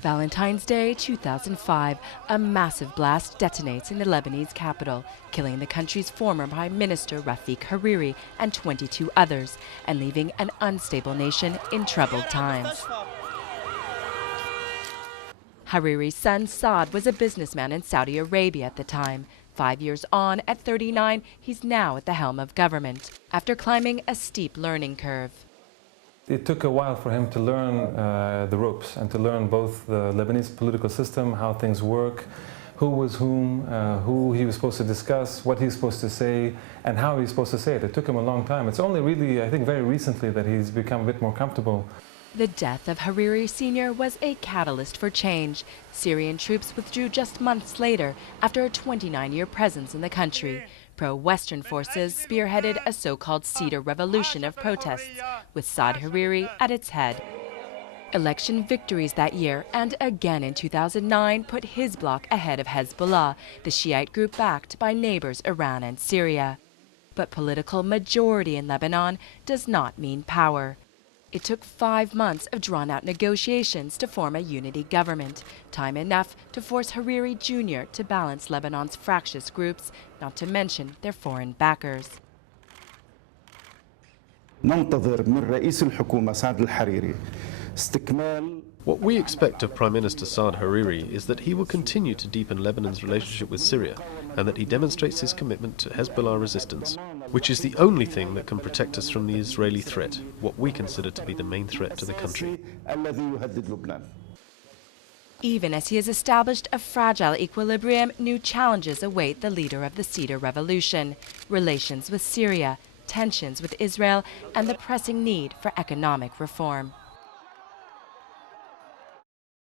Valentine's Day 2005, a massive blast detonates in the Lebanese capital, killing the country's former Prime Minister Rafiq Hariri and 22 others, and leaving an unstable nation in troubled times. Hariri's son Saad was a businessman in Saudi Arabia at the time. 5 years on, at 39, he's now at the helm of government, after climbing a steep learning curve. It took a while for him to learn the ropes and to learn both the Lebanese political system, how things work, who was whom, who he was supposed to discuss, what he's supposed to say, and how he's supposed to say it. It took him a long time. It's only really, I think, very recently that he's become a bit more comfortable. The death of Hariri Sr. was a catalyst for change. Syrian troops withdrew just months later after a 29-year presence in the country. Pro-Western forces spearheaded a so-called Cedar Revolution of protests, with Saad Hariri at its head. Election victories that year and again in 2009 put his bloc ahead of Hezbollah, the Shiite group backed by neighbors Iran and Syria. But political majority in Lebanon does not mean power. It took 5 months of drawn-out negotiations to form a unity government, time enough to force Hariri Jr. to balance Lebanon's fractious groups, not to mention their foreign backers. ننتظر من رئيس الحكومة سعد الحريري استكمال. What we expect of Prime Minister Saad Hariri is that he will continue to deepen Lebanon's relationship with Syria and that he demonstrates his commitment to Hezbollah resistance, which is the only thing that can protect us from the Israeli threat, what we consider to be the main threat to the country. Even as he has established a fragile equilibrium, new challenges await the leader of the Cedar Revolution: relations with Syria, tensions with Israel, and the pressing need for economic reform.